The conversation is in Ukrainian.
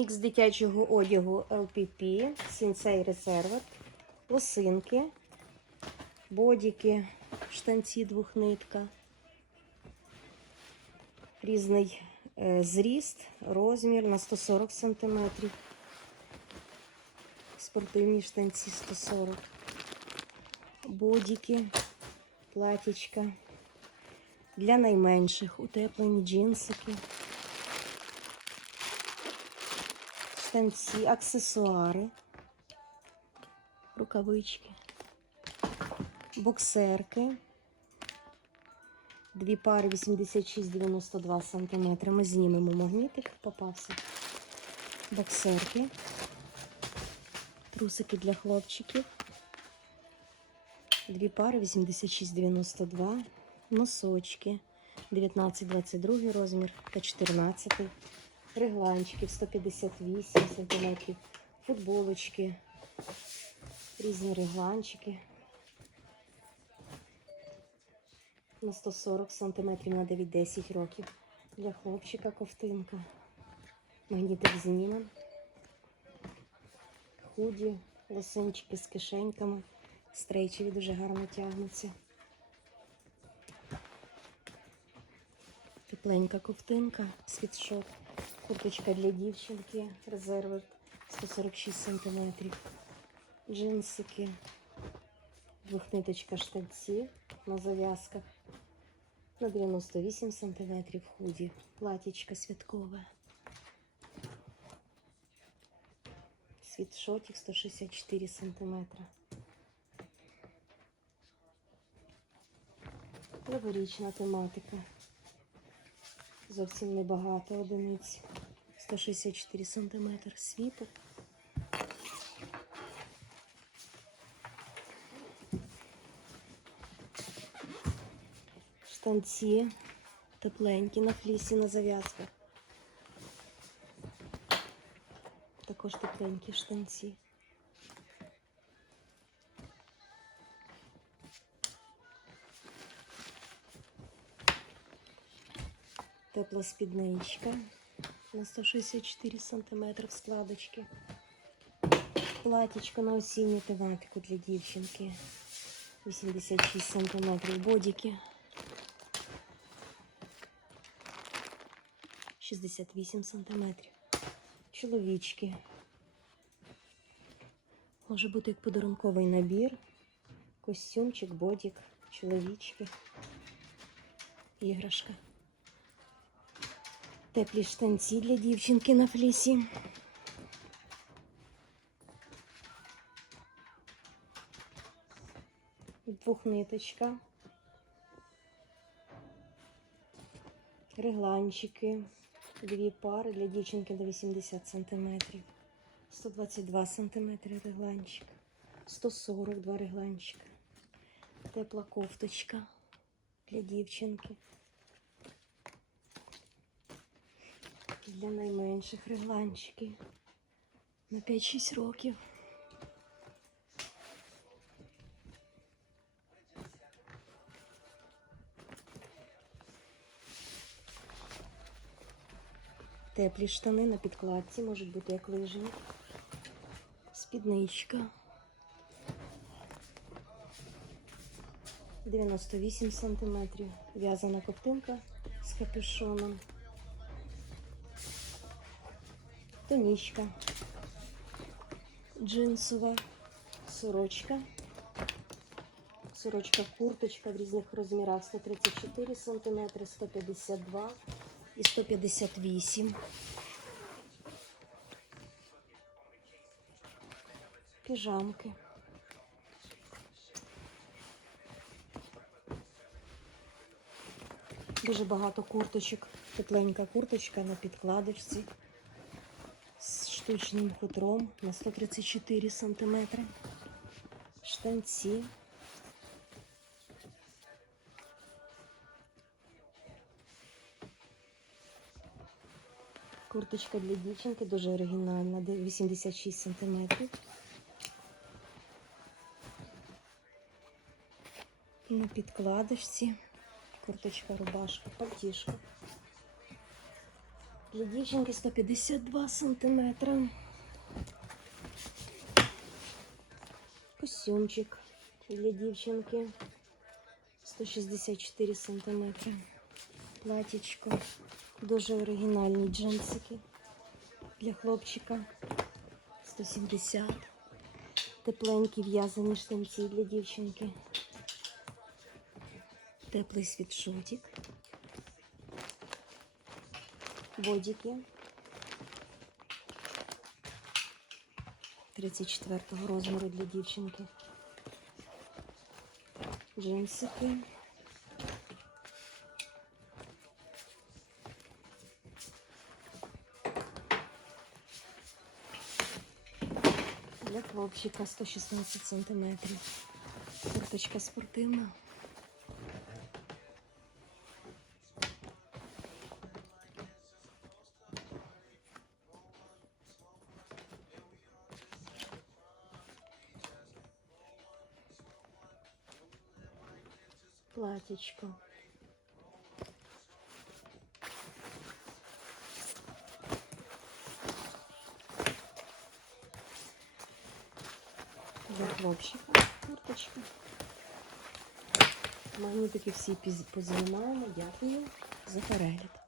Мікс дитячого одягу LPP, Сінсей Reserved, лосинки, бодіки, штанці двохнитка, різний е, зріст, розмір на 140 см. Спортивні штанці 140 бодіки, платічка. Для найменших утеплені джинсики. Штанці, аксесуари, рукавички, боксерки. Дві пари 86-92 см. Ми знімемо магнітик, попався. Боксерки, трусики для хлопчиків. Дві пари 86-92, носочки 19-22 розмір та 14 регланчиків 158 см, футболочки, різні регланчики на 140 см на 9-10 років. Для хлопчика ковтинка. Магнітик знімем. Худі, лосинчики з кишеньками. Стрейчеві дуже гарно тягнуться. Тепленька ковтинка, світшот. Курточка для дівчинки, резервер 146 см. Джинсики, двохниточка штанці на зав'язках на 98 см худі. Платічка святкове. Світшотик 164 см. Новорічна тематика. Зовсім небагато одиниць. 164 см світер. Штанці тепленькі на флісі на зав'язках. Також тепленькі штанці. Тепла спідничка На 164 см складочки. Платічко на осінню тематику для дівчинки. 86 см бодіки. 68 см. Чоловічки. Може бути як подарунковий набір. Костюмчик, бодік, чоловічки. Іграшка. Теплі штанці для дівчинки на флісі. Двухниточка. Регланчики. Дві пари для дівчинки до 80 см. 122 см регланчик. 142 регланчика. Тепла кофточка для дівчинки. Для найменших регланчики на 5-6 років. Теплі штани на підкладці, можуть бути як лижні. Спідничка. 98 сантиметрів. В'язана ковтинка з капюшоном. Тонічка, джинсова сорочка. Сорочка курточка в різних розмірах 134 см, 152 і 158. Піжамки. Дуже багато курточок. Тепленька курточка на підкладочці штучним хутром на 134 сантиметри. Штанці. Курточка для дівчинки дуже оригінальна, де 86 сантиметрів. На підкладочці. Курточка, рубашка, пальтішка. Для дівчинки 152 сантиметра. Костюмчик для дівчинки 164 сантиметри. Платічко. Дуже оригінальні джинсики для хлопчика 170. Тепленькі в'язані штанці для дівчинки. Теплий світшотик. Бодики. 34 розміру для дівчинки. Джинсики. Для хлопчика 116 сантиметрів. Курточка спортивна. Платічко. Для хлопчика курточка. Магнітики всі познімаємо. Дякую за перегляд.